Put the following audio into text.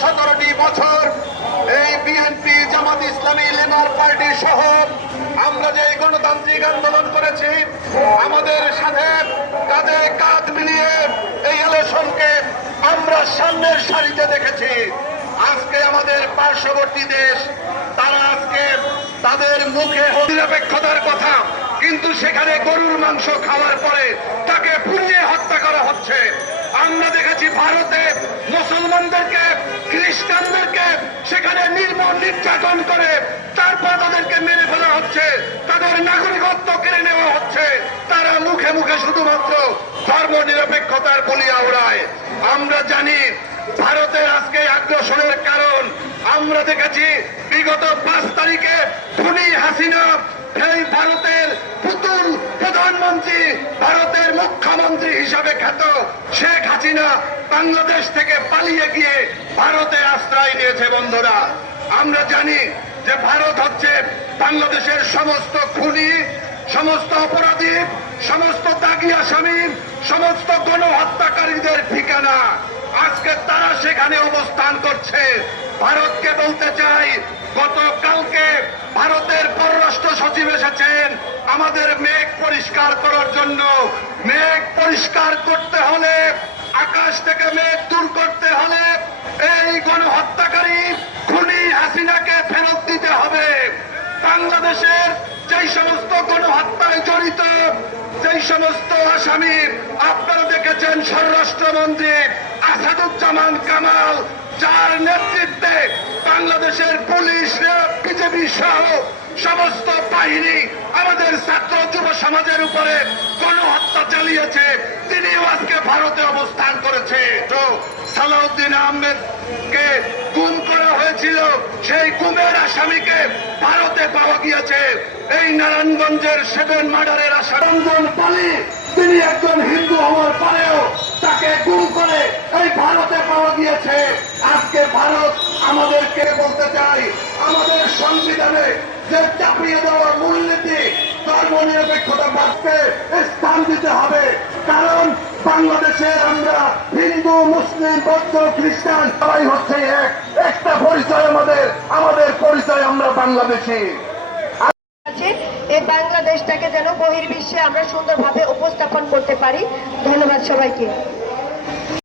সতেরোটি বছর এই BNP, Jamaat Islami, labour party সহ আমরা যে গণতান্ত্রিক আন্দোলন করেছি, আমাদের সাথে কাঁধে কাঁধ মিলিয়ে এই ইলেকশনকে আমরা সামনের সারিতে দেখেছি। আজকে আমাদের পার্শ্ববর্তী দেশ, তারা আজকে তাদের মুখে নিরপেক্ষতার কথা, কিন্তু সেখানে গরুর মাংস খাওয়ার পরে তাকে পুড়িয়ে হত্যা করা হচ্ছে। আমরা দেখেছি ভারতে খ্রিস্টানদেরকে সেখানে নির্মম নির্যাতন করে, তারপর তাদেরকে মেরে ফেলা হচ্ছে, তাদের নাগরিকত্ব কেড়ে নেওয়া হচ্ছে। তারা মুখে মুখে শুধুমাত্র ধর্ম নিরপেক্ষতার বলি আওড়ায়। আমরা জানি ভারতের আজকে আগ্রাসনের কারণ। আমরা দেখেছি বিগত পাঁচ তারিখে ধনী হাসিনা এই ভারতের পুতুল প্রধানমন্ত্রী ভারতের মুখ্যমন্ত্রী হিসাবে খ্যাত শেখ হাসিনা বাংলাদেশ থেকে পালিয়ে গিয়ে ভারতে আশ্রয় নিয়েছে, বন্ধুরা। আমরা জানি যে ভারত হচ্ছে বাংলাদেশের সমস্ত খুনি, সমস্ত অপরাধী, সমস্ত দাগি আসামি, সমস্ত গণহত্যাকারীদের ঠিকানা। আজকে তারা সেখানে অবস্থান করছে। ভারতকে বলতে চাই, গতকালকে ভারতের পররাষ্ট্র সচিব এসেছেন আমাদের মেঘ পরিষ্কার করার জন্য, মেঘ পরিষ্কার করতে হলে, আকাশ থেকে মেঘ দূর করতে হলে এই গণহত্যাকারী খুনি হাসিনাকে ফেরত দিতে হবে। বাংলাদেশের যেই সমস্ত গণহত্যায় জড়িত, যেই সমস্ত আসামি আপনারা দেখেছেন স্বরাষ্ট্রমন্ত্রী আসাদুজ্জামান কামাল, যার নেতৃত্বে বাংলাদেশের পুলিশ বিজেপি সহ সমস্ত বাহিনী আমাদের ছাত্র যুব সমাজের উপরে গণহত্যা চালিয়েছে। তিনিও আজকে ভারতে অবস্থান করেছে। তো সালাউদ্দিন আহমেদকে গুম করা হয়েছিল। সেই গুমের আসামিকে ভারতে পাওয়া গিয়েছে। এই নারায়ণগঞ্জের সেভেন মার্ডারের আসারঞ্জন পালি, তিনি একজন হিন্দু হওয়ার পরেও তাকে গুম করে এই ভারতে পাওয়া গিয়েছে। আজকে ভারত আমাদেরকে বলতে চাই, আমাদের সংবিধানে যে চাপিয়ে দেওয়া মূলনীতি ধর্ম নিরপেক্ষতা বাঁচতে স্থান দিতে হবে। কারণ বাংলাদেশে আমরা হিন্দু, মুসলিম, বৌদ্ধ, খ্রিস্টান সবাই হচ্ছে এক। একটা পরিচয় আমাদের আমাদের পরিচয় আমরা বাংলাদেশী। এই বাংলাদেশটাকে যেন বহির্বিশ্বে আমরা সুন্দরভাবে উপস্থাপন করতে পারি। ধন্যবাদ সবাইকে।